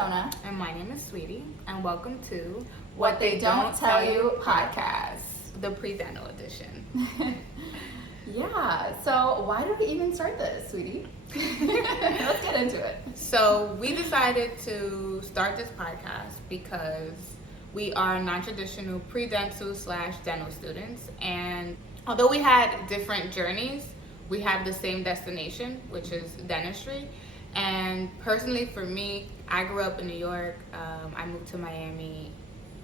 Sona. And my name is Sweetie, and welcome to What They Don't Tell You podcast. The pre-dental edition. Yeah, so why did we even start this, Sweetie? Let's get into it. So we decided to start this podcast because we are non-traditional pre-dental / dental students, and although we had different journeys, we have the same destination, which is dentistry. And personally for me, I grew up in New York. I moved to Miami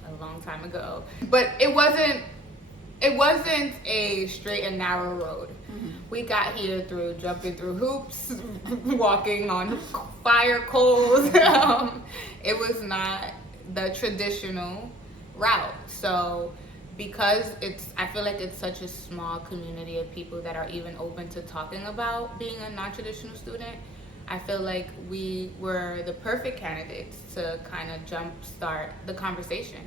a long time ago, but it wasn't a straight and narrow road. Mm-hmm. We got here through jumping through hoops, walking on fire coals. It was not the traditional route. So because I feel like it's such a small community of people that are even open to talking about being a non-traditional student, I feel like we were the perfect candidates to kind of jumpstart the conversation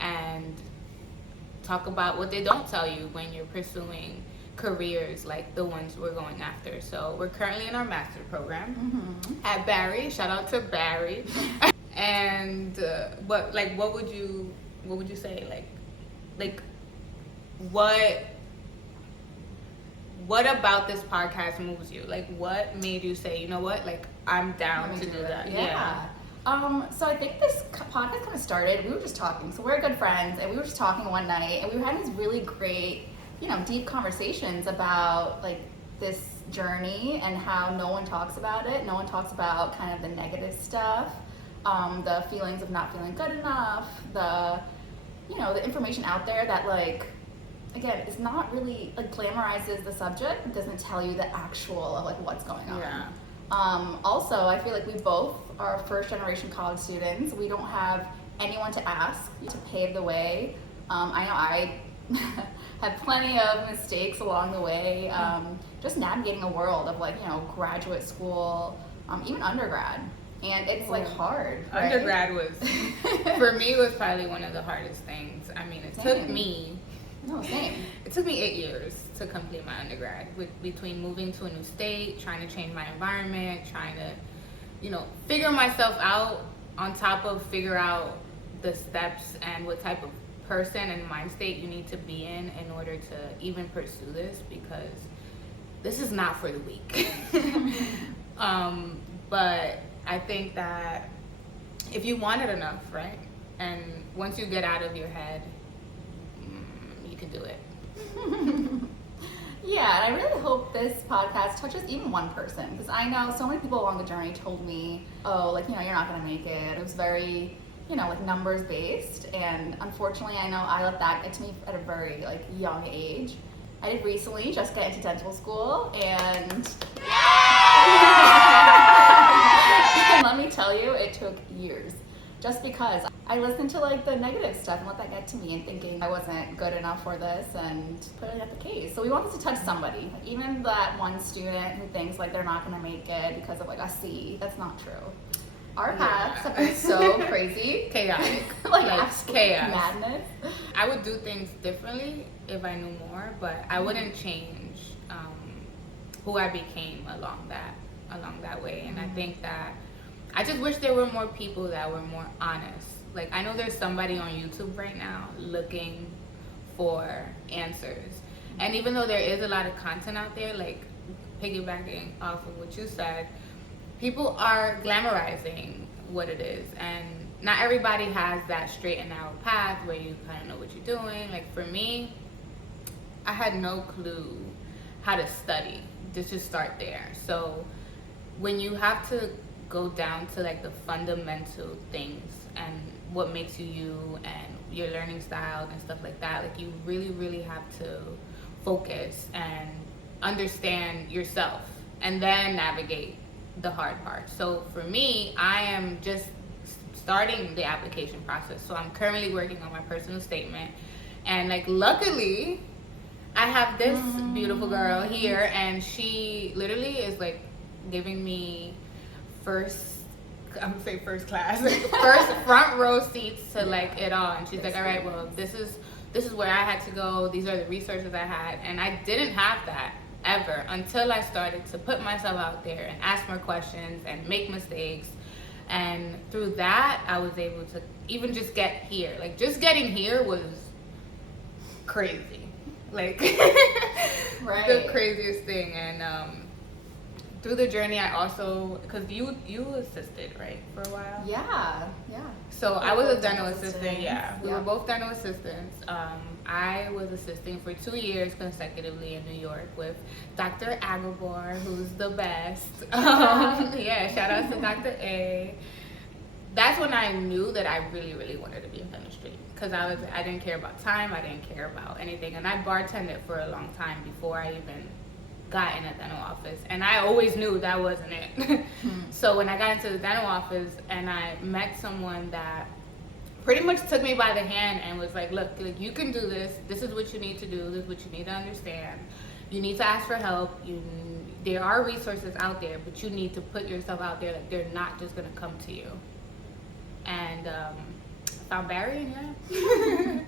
and talk about what they don't tell you when you're pursuing careers like the ones we're going after. So we're currently in our master's program at Barry. Shout out to Barry. And what would you say what about this podcast moves you? Like, what made you say, you know what, like, I'm down to do that? Yeah. So I think this podcast kind of started, we were just talking. So we're good friends, and we were just talking one night, and we were having these really great, deep conversations about, like, this journey and how no one talks about it. No one talks about kind of the negative stuff, the feelings of not feeling good enough, the information out there that, like, again, it's not really, like, glamorizes the subject. It doesn't tell you the actual of, like, what's going on. Yeah. Also, I feel like we both are first generation college students. We don't have anyone to ask to pave the way. I know I had plenty of mistakes along the way, just navigating a world of, like, graduate school, even undergrad. And it's, like, hard, right? Undergrad was, for me, was probably one of the hardest things. I mean, it took me 8 years to complete my undergrad, between moving to a new state, trying to change my environment, trying to, figure myself out, on top of figure out the steps and what type of person and mind state you need to be in order to even pursue this, because this is not for the weak. But I think that if you want it enough, right, and once you get out of your head, you can do it. Yeah, and I really hope this podcast touches even one person, because I know so many people along the journey told me, oh, like, you're not going to make it. It was very, like, numbers based, and unfortunately I know I let that get to me at a very, like, young age. I did recently just get into dental school, and and let me tell you, it took years. Just because I listened to, like, the negative stuff and let that get to me, and thinking I wasn't good enough for this, and clearly that's the case. So we want this to touch somebody, like, even that one student who thinks, like, they're not going to make it because of, like, a C. That's not true. Our paths have been so crazy. Chaotic. like absolute chaos. Madness. I would do things differently if I knew more, but I wouldn't change who I became along that way. And I think that I just wish there were more people that were more honest. Like, I know there's somebody on YouTube right now looking for answers. And even though there is a lot of content out there, like, piggybacking off of what you said, people are glamorizing what it is. And not everybody has that straight and narrow path where you kind of know what you're doing. Like, for me, I had no clue how to study. Just start there. So when you have to go down to, like, the fundamental things and what makes you and your learning style and stuff like that, like, you really, really have to focus and understand yourself and then navigate the hard part. So for me, I am just starting the application process. So I'm currently working on my personal statement, and, like, luckily I have this beautiful girl here, and she literally is, like, giving me first class, like, first front row seats to, like, it all. And she's like, all right, well, this is where I had to go. These are the resources I had. And I didn't have that ever until I started to put myself out there and ask more questions and make mistakes And through that, I was able to even just get here. Like, just getting here was crazy. Like, Right. the craziest thing. And through the journey, I also, because you assisted, right, for a while? Yeah. So We I were was a both dental dental assistant, yeah. assistants. We Yeah. were both dental assistants. I was assisting for 2 years consecutively in New York with Dr. Agabor, who's the best. Yeah, shout out to Dr. A. That's when I knew that I really, really wanted to be in dentistry, because I didn't care about time, I didn't care about anything, and I bartended for a long time before I even got in a dental office, and I always knew that wasn't it. So when I got into the dental office and I met someone that pretty much took me by the hand and was like, look, you can do this. This is what you need to do. This is what you need to understand. You need to ask for help. There are resources out there, but you need to put yourself out there. Like, they're not just gonna come to you. And found Barry, and yeah.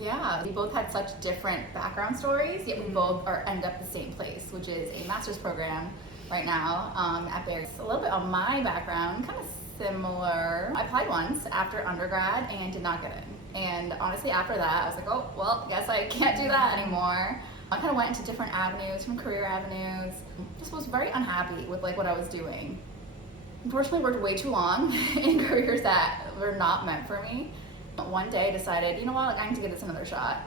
Yeah, we both had such different background stories, yet we both end up the same place, which is a master's program right now at Barry. A little bit on my background, kind of similar. I applied once after undergrad and did not get in. And honestly, after that, I was like, oh, well, I guess I can't do that anymore. I kind of went into different avenues, different career avenues. Just was very unhappy with like what I was doing. Unfortunately, worked way too long in careers that were not meant for me. One day I decided, you know what, like, I need to give this another shot.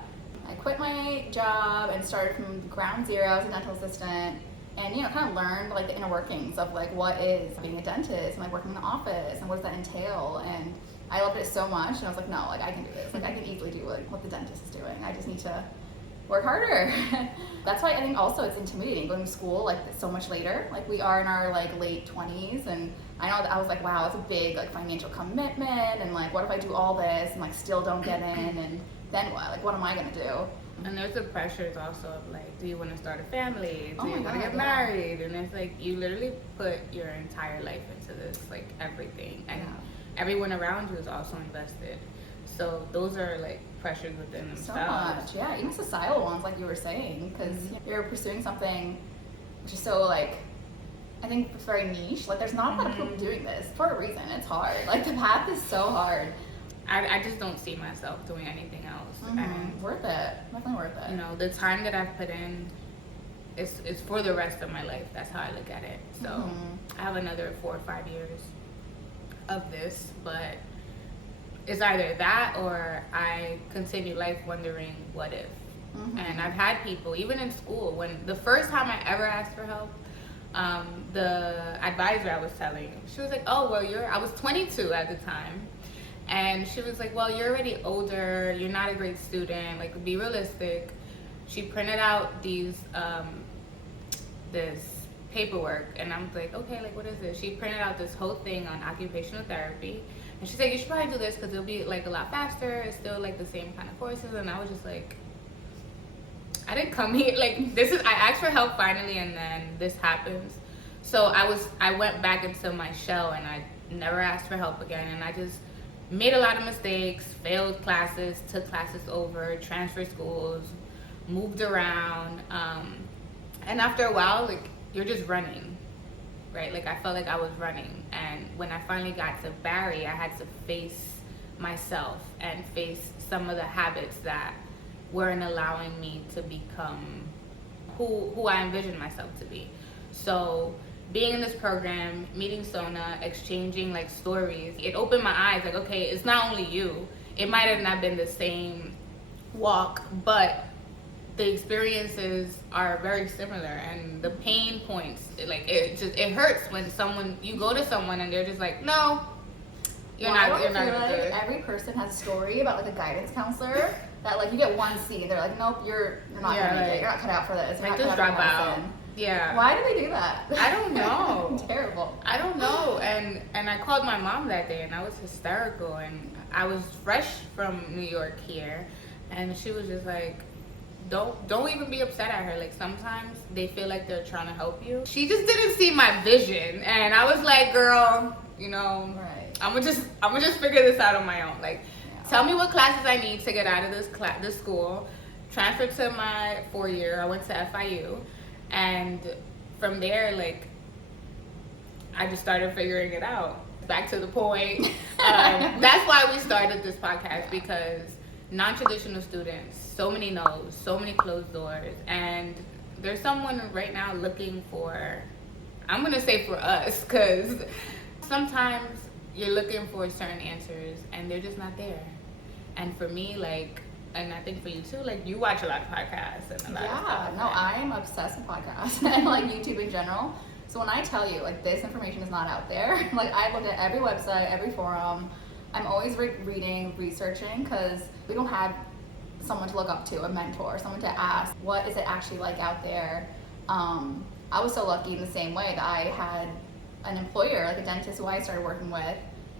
I quit my job and started from ground zero as a dental assistant, and kind of learned like the inner workings of like what is being a dentist and like working in the office and what does that entail. And I loved it so much, and I was like, no, like I can do this. Like I can easily do like what the dentist is doing. I just need to work harder. That's why I think also it's intimidating going to school like so much later. Like we are in our like late 20s, and I know that I was like, wow, it's a big like financial commitment, and like what if I do all this and like still don't get in, and then what? Like what am I gonna do? And there's the pressures also of like, do you want to start a family? Do Oh my you want to God, get married? And it's like, you literally put your entire life into this, like everything. And everyone around you is also invested. So those are like pressures within So themselves. much, yeah. Even societal ones, like you were saying, because you're pursuing something which is so like, I think it's very niche. Like there's not a lot of people doing this for a reason. It's hard. Like the path is so hard. I just don't see myself doing anything else. And Worth it. Definitely worth it. the time that I've put in is for the rest of my life. That's how I look at it. So I have another 4 or 5 years of this, but it's either that or I continue life wondering what if. And I've had people, even in school, when the first time I ever asked for help, the advisor I was telling, she was like, oh, well, I was 22 at the time. And she was like, well, you're already older. You're not a great student. Like, be realistic. She printed out this paperwork. And I'm like, okay, like, what is this? She printed out this whole thing on occupational therapy. And she said, you should probably do this because it'll be, like, a lot faster. It's still, like, the same kind of courses. And I was just like, I didn't come here. Like, I asked for help finally, and then this happens. So I went back into my shell, and I never asked for help again. And I just made a lot of mistakes, failed classes, took classes over, transferred schools, moved around. And after a while, like, you're just running, right? Like, I felt like I was running. And when I finally got to Barry, I had to face myself and face some of the habits that weren't allowing me to become who I envisioned myself to be. So being in this program, meeting Sona, exchanging like stories, it opened my eyes like, okay, it's not only you. It might have not been the same walk, but the experiences are very similar, and the pain points, like it hurts when you go to someone and they're just like, no, you're not gonna do it. Every person has a story about like a guidance counselor that like you get one C, they're like, nope, you're not gonna make it. You're not cut out for this. You're Like, not just cut out drop for out. medicine. Yeah. Why do they do that? I don't know. Terrible. I don't know. And I called my mom that day, and I was hysterical, and I was fresh from New York here, and she was just like, don't even be upset at her. Like, sometimes they feel like they're trying to help you. She just didn't see my vision, and I was like, girl, Right. I'm gonna just figure this out on my own. Like, tell me what classes I need to get out of this school. Transferred to my 4-year. I went to FIU, and from there, like, I just started figuring it out. back to the point. That's why we started this podcast, because non-traditional students, so many no's, so many closed doors, and there's someone right now looking for, I'm gonna say for us, because sometimes you're looking for certain answers and they're just not there. And for me, like, and I think for you too, like, you watch a lot of podcasts and a lot of stuff. No, I'm obsessed with podcasts and like YouTube in general. So when I tell you, like, this information is not out there, like, I've looked at every website, every forum. I'm always reading, researching, because we don't have someone to look up to, a mentor, someone to ask, what is it actually like out there? I was so lucky in the same way that I had an employer, like a dentist who I started working with,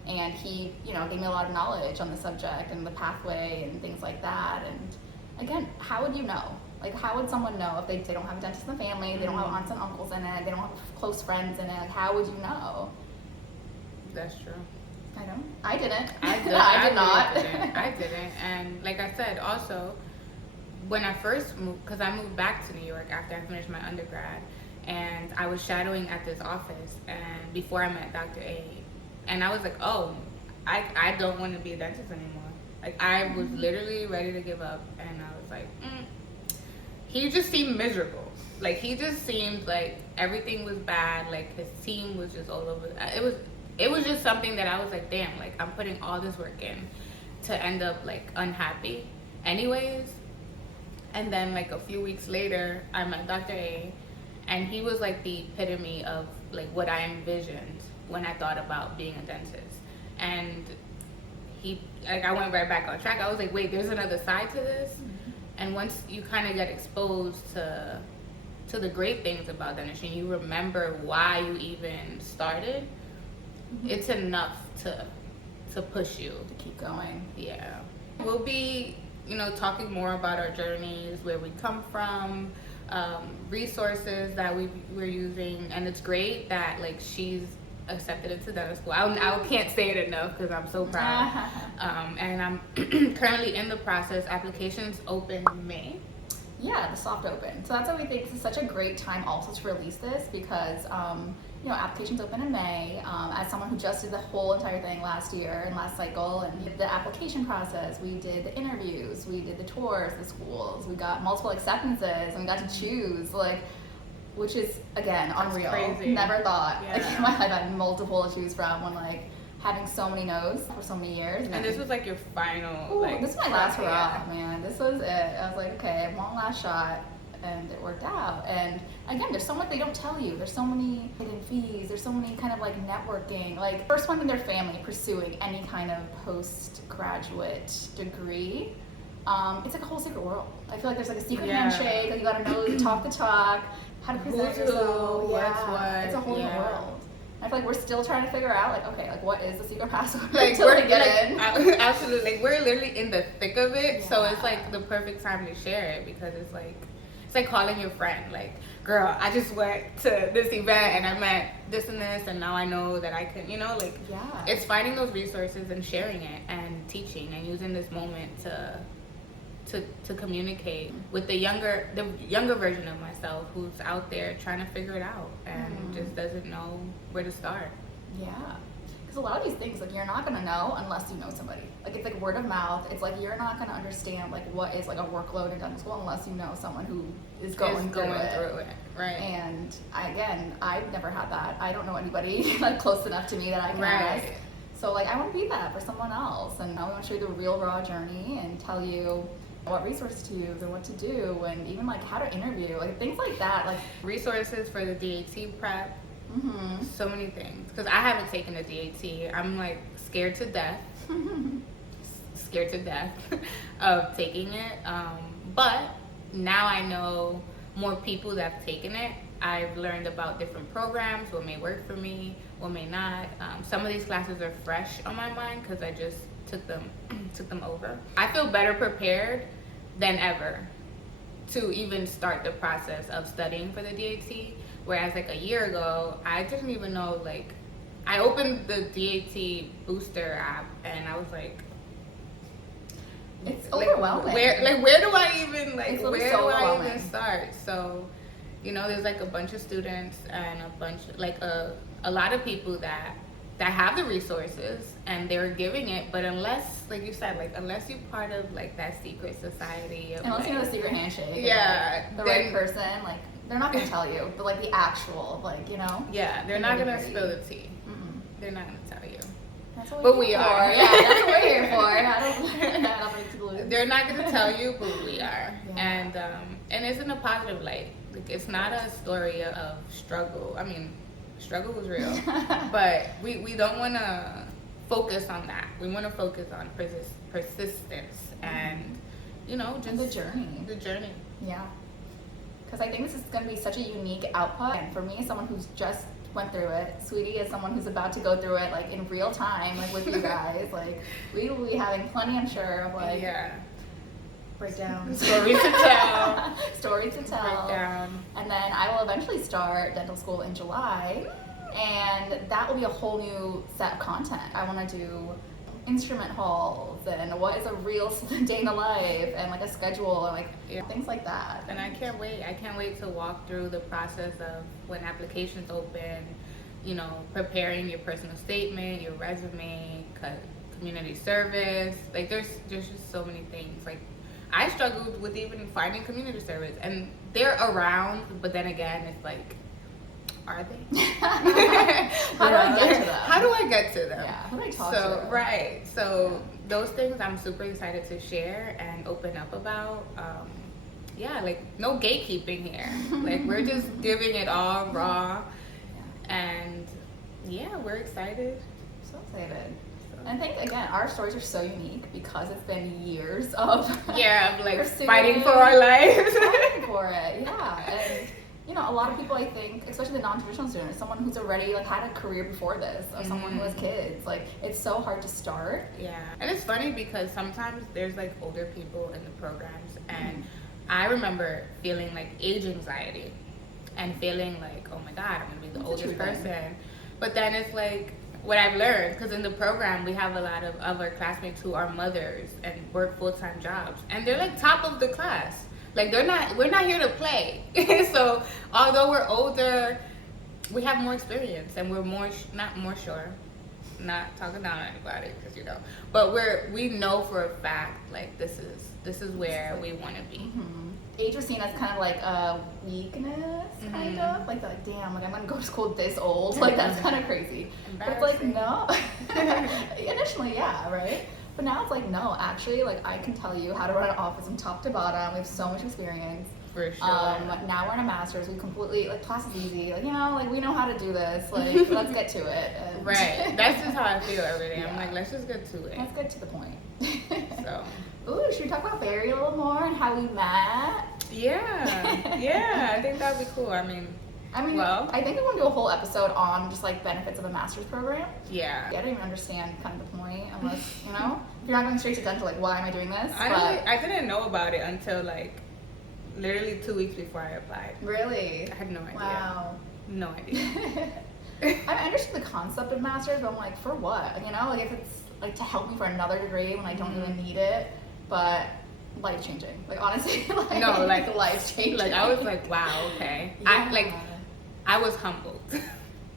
and he, you know, gave me a lot of knowledge on the subject and the pathway and things like that. And again, how would you know? Like, how would someone know if they don't have a dentist in the family, they don't have aunts and uncles in it, they don't have close friends in it? Like, how would you know? That's true. I know. I didn't. I did not. I didn't. And like I said, also, when I first moved, because I moved back to New York after I finished my undergrad, and I was shadowing at this office, and before I met Dr. A, and I was like, oh, I don't want to be a dentist anymore. Like, I was literally ready to give up, and I was like, He just seemed miserable. Like, he just seemed like everything was bad. Like, his team was just all over. It was just something that I was like, damn, like, I'm putting all this work in to end up, like, unhappy anyways. And then, like, a few weeks later, I met Dr. A, and he was, like, the epitome of, like, what I envisioned when I thought about being a dentist. And he, like, I went right back on track. I was like, wait, there's another side to this? And once you kind of get exposed to the great things about dentistry, you remember why you even started, it's enough to push you To keep going. Yeah. We'll be, you know, talking more about our journeys, where we come from, resources that we're using. And it's great that, like, she's accepted into dental school. I can't say it enough because I'm so proud. And I'm currently in the process. Applications open May. Yeah, the soft open. So that's why we think this is such a great time also to release this, because you know, applications open in May. As someone who just did the whole entire thing last year and last cycle, and did the application process, we did the interviews, we did the tours, the schools, we got multiple acceptances, and we got to choose, like, which is, again, unreal. Crazy. Never thought. Yeah. Like, in my head, I had multiple to choose from when, like, having so many no's for so many years. And this was like your final. Ooh, like, this was my last yeah. hurrah, man. This was it. I was like, okay, one last shot, and it worked out. And again, there's so much they don't tell you. There's so many hidden fees. There's so many kind of like networking. Like, first one in their family pursuing any kind of postgraduate degree. It's like a whole secret world. I feel like there's like a secret handshake. Like, you gotta know talk the talk, how to present yourself. Yeah, it's a whole new world. I feel like we're still trying to figure out, like, okay, like, what is the secret password Like, we're like, in? Absolutely. Like, we're literally in the thick of it, so it's like the perfect time to share it, because it's like calling your friend, like, girl, I just went to this event and I met this and this, and now I know that I can, you know, like, it's finding those resources and sharing it and teaching and using this moment to communicate with the younger version of myself who's out there trying to figure it out and just doesn't know where to start. Yeah, because a lot of these things, like, you're not gonna know unless you know somebody. Like, it's like word of mouth. It's like, you're not gonna understand, like, what is like a workload in dental school unless you know someone who is going through it. Right. And I've never had that. I don't know anybody like close enough to me that I can ask. So, like, I want to be that for someone else, and I want to show you the real raw journey and tell you what resources to use and what to do, and even like how to interview, like things like that, like resources for the DAT prep. So many things, because I haven't taken the DAT. I'm like scared to death of taking it, but now I know more people that have taken it. I've learned about different programs, what may work for me, what may not. Some of these classes are fresh on my mind because I just took them over. I feel better prepared than ever to even start the process of studying for the DAT. Whereas like a year ago, I didn't even know, like, I opened the DAT booster app and I was like, it's overwhelming. Where do I even start? So, you know, there's like a bunch of students and a lot of people that that have the resources and they're giving it, but unless, like you said, like unless you're part of like that secret society of, Unless like, you know the secret handshake. Yeah, And, like, the right person, like they're not gonna tell you, but like the actual, like, you know. Yeah, they're not gonna spill the tea. Mm-mm. They're not gonna tell you. That's what But we're we here are. for. Yeah, that's what we're here for. I don't think to believe. They're not gonna tell you, but we are. Yeah. And it's in a positive light. Like, it's not a story of struggle. I mean, struggle was real, but we don't want to focus on that. We want to focus on persistence and, you know, just And the journey. The journey. Yeah. Because I think this is going to be such a unique output. And for me, someone who's just went through it, Sweetie is someone who's about to go through it, like, in real time, like, with you guys. Like, we will be having plenty, I'm sure, of, like, breakdowns. Stories to tell. Stories to tell. Breakdown. And then I will eventually start dental school in July. And that will be a whole new set of content. I want to do instrument hauls and what is a real day in the life and like a schedule and like things like that. And I can't wait. I can't wait to walk through the process of when applications open, you know, preparing your personal statement, your resume, community service. Like there's just so many things. Like I struggled with even finding community service, and they're around, but then again, it's like, are they? How do I get to them? How do I get to them? Yeah, how do I talk so, to them? Right. So those things I'm super excited to share and open up about. Yeah, like no gatekeeping here. Like we're just giving it all raw. And yeah, we're excited. So excited. And I think again, our stories are so unique because it's been years of like pursuing, fighting for our lives. fighting for it, yeah. And you know, a lot of people, I think, especially the non-traditional students, someone who's already like had a career before this, or someone who has kids, like it's so hard to start. Yeah, and it's funny because sometimes there's like older people in the programs, and I remember feeling like age anxiety and feeling like, oh my God, I'm gonna be the oldest person. But then it's like, what I've learned, because in the program we have a lot of other classmates who are mothers and work full-time jobs, and they're like top of the class. Like we're not here to play. So although we're older, we have more experience and we're not talking down on anybody, because you know, but we know for a fact like this is where we want to be. Mm-hmm. Age was seen as kind of like a weakness, kind of like damn, like I'm gonna go to school this old, like that's kind of crazy. But it's like no, initially yeah, right. But now it's like no, actually, like I can tell you how to run an office from top to bottom. We have so much experience. For sure. Now we're in a master's. We completely like class is easy. Like you know, like we know how to do this. Like let's get to it. And right. That's just how I feel every day. Yeah. I'm like, let's just get to it. Let's get to the point. So. Ooh, should we talk about Barry a little more and how we met? Yeah. I think that'd be cool. I mean, well, I think we want to do a whole episode on just like benefits of a master's program. Yeah. I don't even understand kind of the point unless, you know, if you're not going straight to dental, like why am I doing this? I didn't know about it until like literally 2 weeks before I applied. Really? I had no idea. Wow. No idea. I understand the concept of master's, but I'm like, for what? You know, like if it's like to help me for another degree when I don't even need it, but life changing. Like honestly, like no, like life changing. Like I was like, wow, okay. Yeah. I was humbled.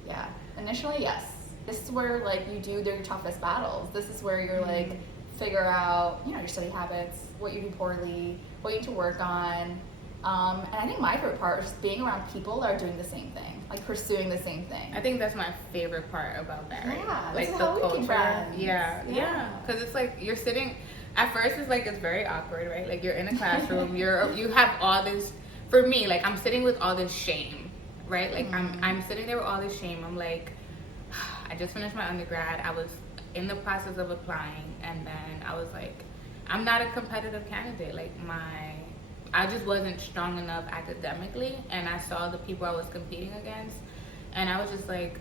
Yeah. Initially, yes. This is where like you do your toughest battles. This is where you're like figure out, you know, your study habits, what you do poorly, what you need to work on. And I think my favorite part is just being around people that are doing the same thing, like pursuing the same thing. I think that's my favorite part about Barry. Yeah, like this is the how we culture. became friends. Yeah. Because it's like you're sitting. At first, it's like it's very awkward, right? Like you're in a classroom. you have all this. For me, like I'm sitting with all this shame, right? Like I'm sitting there with all this shame. I'm like, I just finished my undergrad. I was in the process of applying, and then I was like, I'm not a competitive candidate. Like I just wasn't strong enough academically, and I saw the people I was competing against, and I was just like,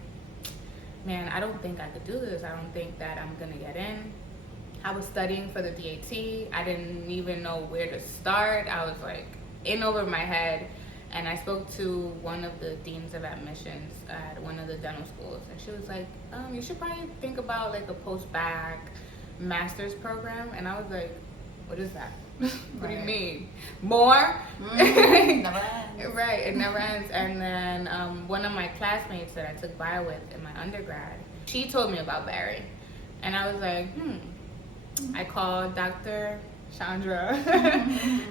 man, I don't think I could do this. I don't think that I'm gonna get in. I was studying for the DAT. I didn't even know where to start. I was like in over my head, and I spoke to one of the deans of admissions at one of the dental schools, and she was like, you should probably think about like a post-bac master's program. And I was like, what is that? What do you Right. mean? More? Never ends. Right, it never ends. And then one of my classmates that I took bio with in my undergrad, she told me about Barry. And I was like, I called Dr. Chandra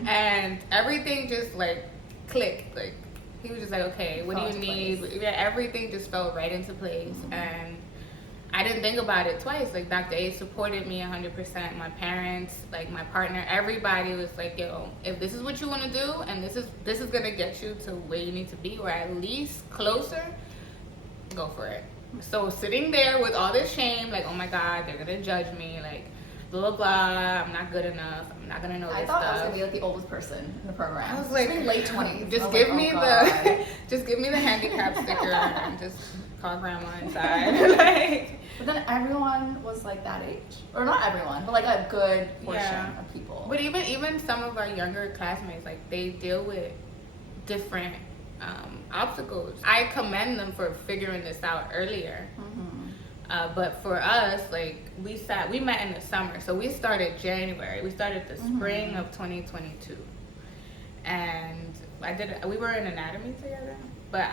and everything just like clicked. Like he was just like, okay, what do you need? Yeah, everything just fell right into place. And I didn't think about it twice. Like Dr. A supported me 100%. My parents, like my partner, everybody was like, yo, if this is what you want to do and this is gonna get you to where you need to be or at least closer, go for it. So sitting there with all this shame, like, oh my God, they're gonna judge me, like blah blah blah, I'm not good enough, I'm not gonna know this thought stuff. I was gonna be like the oldest person in the program. I was like, late 20s. Just give me just give me the handicap sticker and just call grandma inside. Like, but then everyone was like that age, or not everyone, but like a good portion Yeah. of people. but even some of our younger classmates, like they deal with different obstacles. I commend them for figuring this out earlier. But for us, like we met in the summer, so we started January. We started the spring of 2022, and we were in anatomy together. But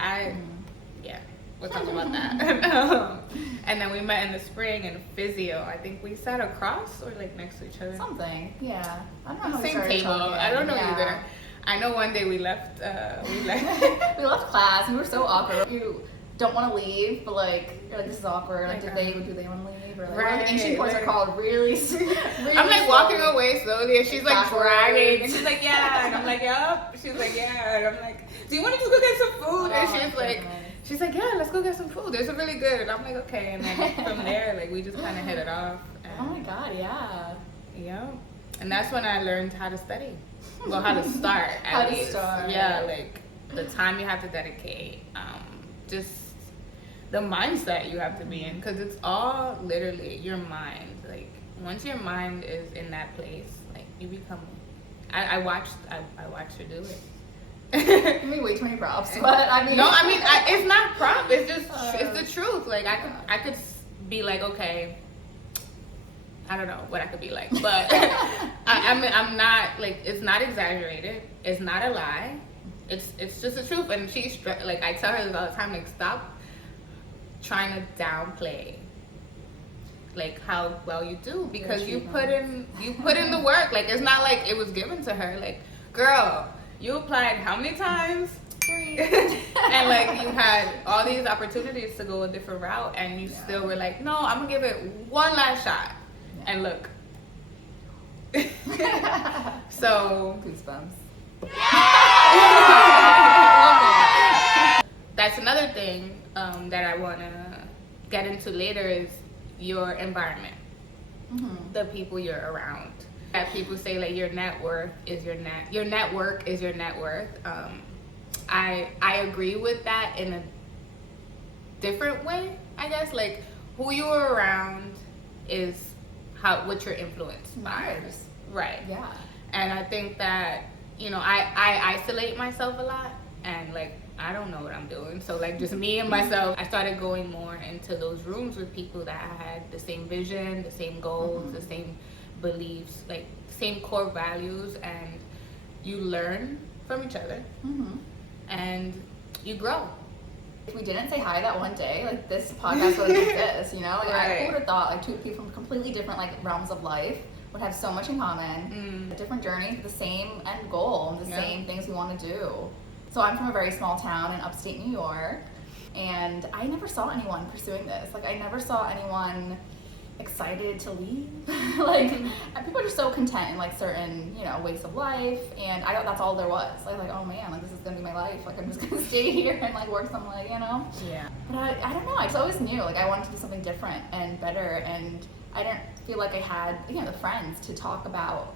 yeah, we'll talk about that. And then we met in the spring in physio. I think we sat across or like next to each other. Something, yeah. I don't know how we Same started table. talking. I don't know Yeah. either. I know one day we left. We left class. We were so awkward. You don't want to leave, but like you're like, this is awkward. Like, do they want to leave? Or like, what are the ancient courts are called? Really, really I'm like slowly. walking away slowly, and she's like Backwards. dragging, and she's like, yeah, and I'm like, yup. She's like, yeah, and I'm like, do you want to just go get some food? And she's like, yeah, let's go get some food. There's a really good. And I'm like, okay. And then from there, like we just kind of hit it off. And, Oh my God, yeah. yeah. And that's when I learned how to study. Well, how to start. How to start. Yeah, like the time you have to dedicate. Just the mindset you have to be in, because it's all literally your mind. Like once your mind is in that place, like you become. I watched her do it. Give me way too many props, but I mean. No, I mean it's not prop. It's just it's the truth. Like I could be like, okay, I don't know what I could be like, but I'm not like, it's not exaggerated. It's not a lie. It's just the truth. And she's like, I tell her this all the time, like stop trying to downplay like how well you do, because you put in the work. Like it's not like it was given to her. Like, girl, you applied how many times? 3. And like you had all these opportunities to go a different route, and you still were like, no, I'm gonna give it one last shot. And look. So Goosebumps. That's another thing that I want to get into later is your environment, the people you're around. That people say like your net worth is your network is your net worth. I agree with that in a different way, I guess. Like who you're around is what you're influenced by. Right. Yeah. And I think that, you know, I isolate myself a lot, and like I don't know what I'm doing. So like just me and myself, I started going more into those rooms with people that had the same vision, the same goals, the same beliefs, like same core values, and you learn from each other and you grow. If we didn't say hi that one day, like this podcast would exist, you know? Like I would have thought like two people from completely different like realms of life would have so much in common, a different journey, the same end goal, and the same things we want to do. So I'm from a very small town in upstate New York, and I never saw anyone pursuing this. Like I never saw anyone excited to leave. Like people are just so content in like certain, you know, ways of life, and I thought that's all there was. I was like, oh man, like this is gonna be my life. Like I'm just gonna stay here and like work some way, you know? Yeah. But I don't know. I just always knew like I wanted to do something different and better, and I didn't feel like I had, you know, the friends to talk about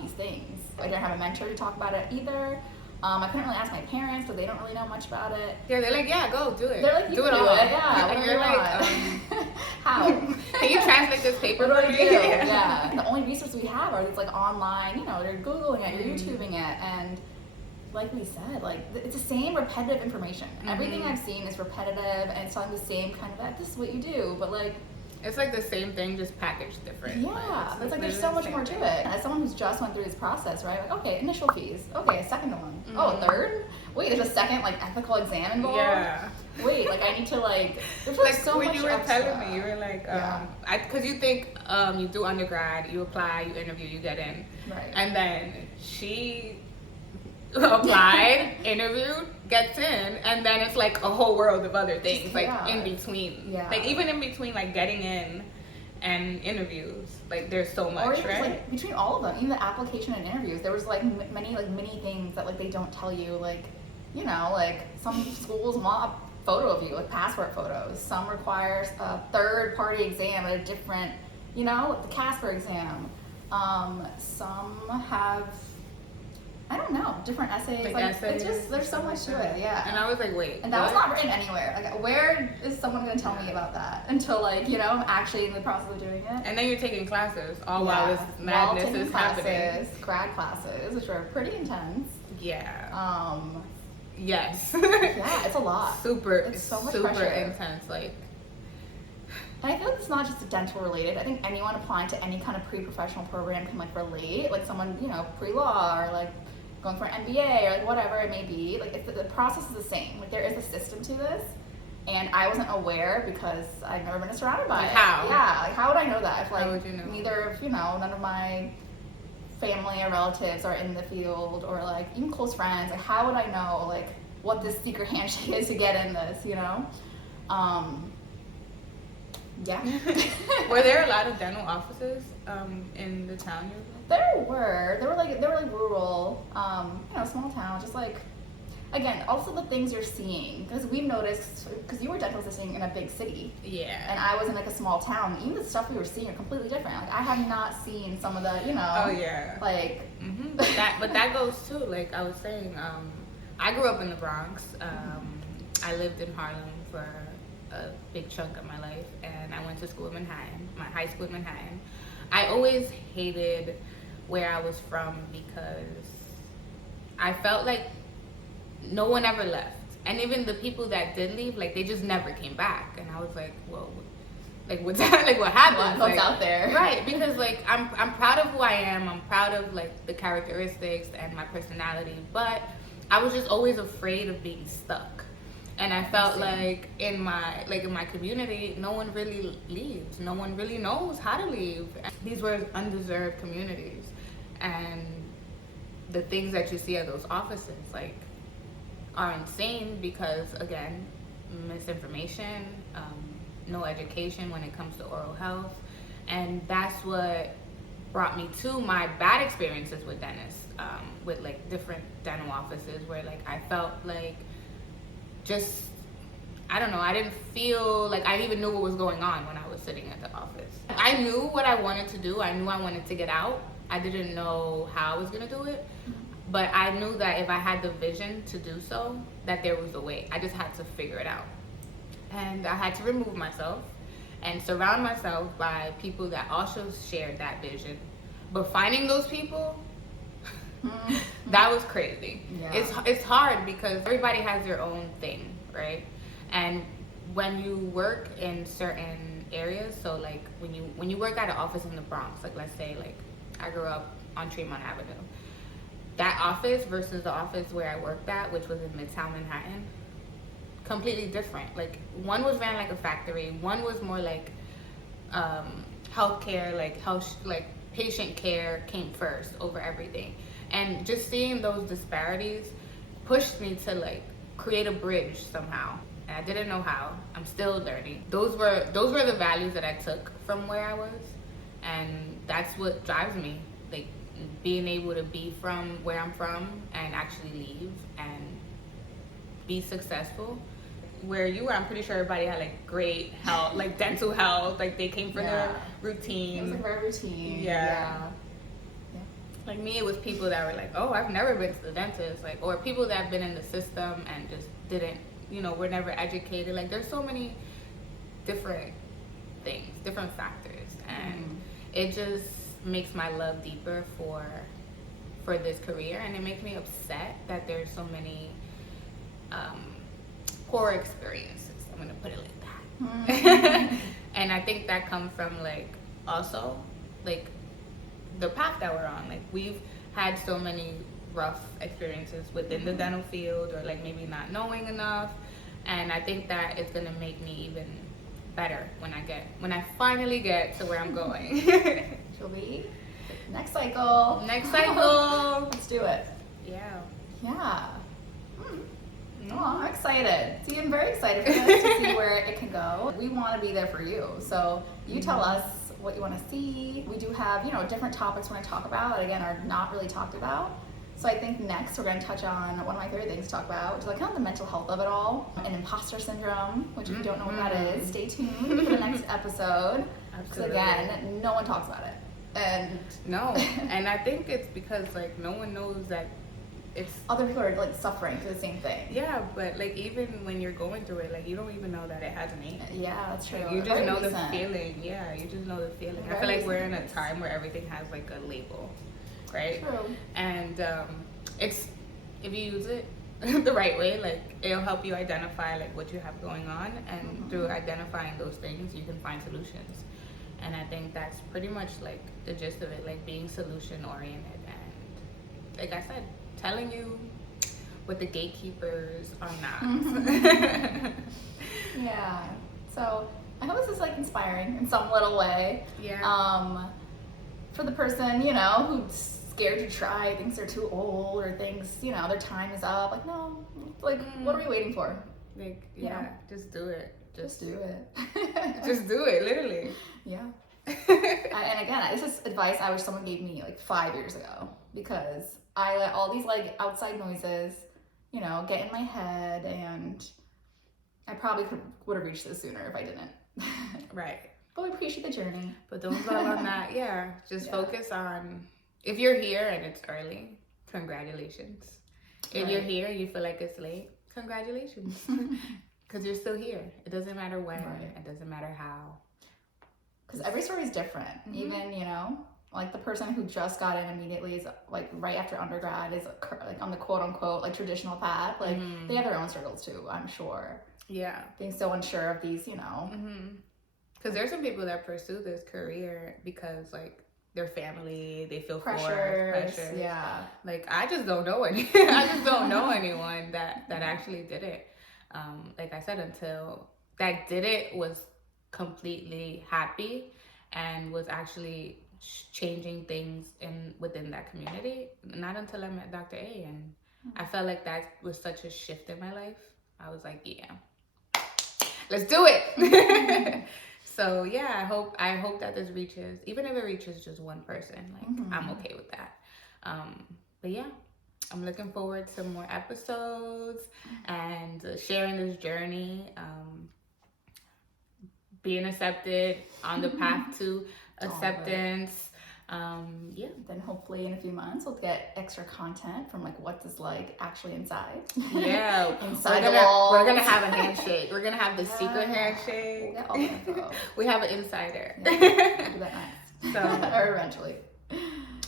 these things. I didn't have a mentor to talk about it either. I couldn't really ask my parents because they don't really know much about it. Yeah, they're like, yeah, go do it. They're like, you do can it do all. it. Yeah. And you're like, how? can you translate this paper? What do I do? Yeah. The only resources we have are these like online, you know, they're Googling it, you're YouTubing it, and like we said, like it's the same repetitive information. Everything I've seen is repetitive, and it's telling the same kind of that this is what you do, but like It's like the same thing, just packaged different. Yeah, Like, it's like there's so much more to it. As someone who's just went through this process, right? Like, okay, initial fees. Okay, a second one. Mm-hmm. Oh, a third? Wait, there's a second like ethical exam involved? Yeah. Wait, like I need to like there's Like so when much you were extra. telling me, you were like, Yeah. because you think you do undergrad, you apply, you interview, you get in. Right. And then she applied, interviewed, gets in, and then it's like a whole world of other things, Just like chaos. in between. Yeah. Like even in between, like getting in and interviews, like there's so much, Or even right? like between all of them, even the application and interviews, there was like many like mini things that like they don't tell you, like, you know, like some schools want a photo of you, like passport photos. Some requires a third party exam at a different, you know, like the Casper exam. Some have, I don't know, different essays. Like Like essays, it's just there's so stuff much like to that. it, yeah. And I was like, wait, And that was what? not written anywhere. Like, where is someone going to tell me about that until, like, you know, I'm actually in the process of doing it? And then you're taking classes all Yeah. while this madness taking is classes, happening. grad classes, which are pretty intense. Yeah. Yes. Yeah, it's a lot. It's so much super pressure. intense. Like, And I feel like it's not just dental related. I think anyone applying to any kind of pre-professional program can like relate. Like someone, you know, pre-law or like going for an MBA or like whatever it may be. Like it's, the process is the same. Like there is a system to this, and I wasn't aware because I've never been surrounded by Like it. how? Yeah, like how would I know that if like How would you know? neither of none of my family or relatives are in the field or like even close friends. Like how would I know like what this secret handshake is to get in this? You know. Yeah. were there a lot of dental offices in the town you were There were like rural, you know, small town, just like, again, also the things you're seeing, because we've noticed, because you were dental assisting in a big city, in? Yeah. and I was in like a small town, even the stuff we were seeing are completely different. Like I have not seen some of the, you know, Oh yeah. like, Mm-hmm. But that goes too. Like I was saying, I grew up in the Bronx. I lived in Harlem for a big chunk of my life, and I went to school in Manhattan, my high school in Manhattan. I always hated where I was from because I felt like no one ever left, and even the people that did leave, like they just never came back. And I was like, whoa, like what's that? Like what happened? what's Like, out there? Right, because like I'm proud of who I am. I'm proud of like the characteristics and my personality, but I was just always afraid of being stuck. And I felt like in my community, no one really leaves. No one really knows how to leave. These were undeserved communities, and the things that you see at those offices like are insane because again, misinformation, no education when it comes to oral health, and that's what brought me to my bad experiences with dentists, with like different dental offices where like I felt like just I don't know, I didn't feel like I even knew what was going on when I was sitting at the office. I knew what I wanted to do. I knew I wanted to get out. I didn't know how I was going to do it, but I knew that if I had the vision to do so, that there was a way. I just had to figure it out. And I had to remove myself and surround myself by people that also shared that vision. But finding those people, that was crazy. Yeah. It's hard because everybody has their own thing, right? And when you work in certain areas, so like when you work at an office in the Bronx, like let's say like I grew up on Tremont Avenue, that office versus the office where I worked at, which was in Midtown Manhattan, completely different. Like one was ran like a factory, one was more like healthcare, like patient care came first over everything. And just seeing those disparities pushed me to like create a bridge somehow. And I didn't know how. I'm still learning. Those were the values that I took from where I was, and that's what drives me. Like being able to be from where I'm from and actually leave and be successful. Where you were, I'm pretty sure everybody had like great health, like dental health, like they came for their routine. It was like very routine. Yeah. Like me, it was people that were like, oh, I've never been to the dentist, like, or people that have been in the system and just didn't, were never educated. Like there's so many different things, different factors, and it just makes my love deeper for this career, and it makes me upset that there's so many poor experiences. I'm gonna put it like that. And I think that comes from like also like the path that we're on. Like we've had so many rough experiences within the dental field, or like maybe not knowing enough. And I think that it's gonna make me even better when I finally get to where I'm going. She'll be next cycle. Next cycle. Let's do it. Yeah. Yeah. Oh, I'm excited. See, I'm very excited for this to see where it can go. We want to be there for you. So you tell us what you want to see. We do have, different topics we want to talk about that, again, are not really talked about. So I think next we're going to touch on one of my favorite things to talk about, which is like kind of the mental health of it all, and imposter syndrome, which if you don't know what that is, stay tuned for the next episode. Because again, no one talks about it. And no, and I think it's because like no one knows that it's other people are like suffering for the same thing. Yeah, but like even when you're going through it, like you don't even know that it has a name. Yeah, that's true. Like, you just know the feeling. Yeah, you just know the feeling. I feel like we're in a time where everything has like a label, right? True. And it's, if you use it the right way, like it'll help you identify like what you have going on, and through identifying those things, you can find solutions. And I think that's pretty much like the gist of it, like being solution oriented, and like I said, telling you what the gatekeepers are not. Yeah. So I hope this is like inspiring in some little way. Yeah. For the person, who's scared to try, thinks they're too old, or thinks, their time is up. Like, no, like, what are we waiting for? Like, yeah, just do it. Just do it. Just do it, literally. Yeah. And again, this is advice I wish someone gave me like 5 years ago, because I let all these like outside noises, get in my head, and I probably would have reached this sooner if I didn't. Right. But we appreciate the journey. But don't dwell on that. Yeah. Just focus on, if you're here and it's early, congratulations. If you're here and you feel like it's late, congratulations. Because you're still here. It doesn't matter when. Right. It doesn't matter how. Because every story is different. Even, like the person who just got in immediately is like right after undergrad is like on the quote unquote like traditional path. Like they have their own struggles too, I'm sure. Yeah. Being so unsure of these, Because there's some people that pursue this career because like their family, they feel pressures. Pressure. Yeah. Like I just don't know anyone that actually did it. Like I said, until that did it was completely happy and was actually changing things within that community. Not until I met Dr. A, and I felt like that was such a shift in my life. I was like, yeah, let's do it. So yeah, I hope that this reaches, even if it reaches just one person, like I'm okay with that. But yeah, I'm looking forward to more episodes and sharing this journey, being accepted, on the path to acceptance. Yeah. Then hopefully in a few months we'll get extra content from like what this like actually inside. Yeah. Inside the walls. We're gonna have a handshake. We're gonna have the secret handshake. We'll get all the info. We have an insider. Yeah, we'll do that next. So or eventually.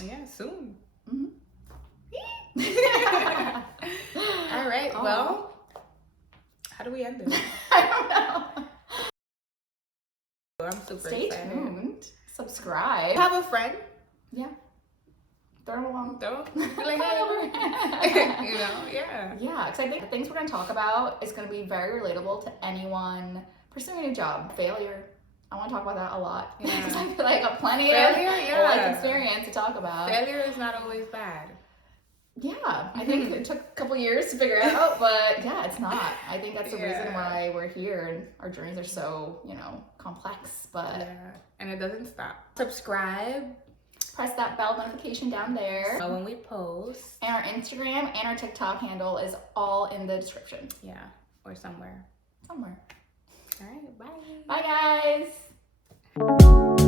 Yeah, soon. All right. Well, how do we end this? I don't know. I'm super Stay excited. tuned. Subscribe. Have a friend. Yeah. Throw them along. Like, yeah. Yeah, because I think the things we're going to talk about is going to be very relatable to anyone pursuing a new job. Failure. I want to talk about that a lot. Yeah. Because I feel like I have plenty of life experience to talk about. Failure is not always bad. Yeah, I think it took a couple years to figure it out, but yeah, it's not. I think that's the reason why we're here, and our journeys are so, complex, but... Yeah, and it doesn't stop. Subscribe. Press that bell notification down there. So when we post. And our Instagram and our TikTok handle is all in the description. Yeah, or somewhere. Somewhere. All right, bye. Bye, guys.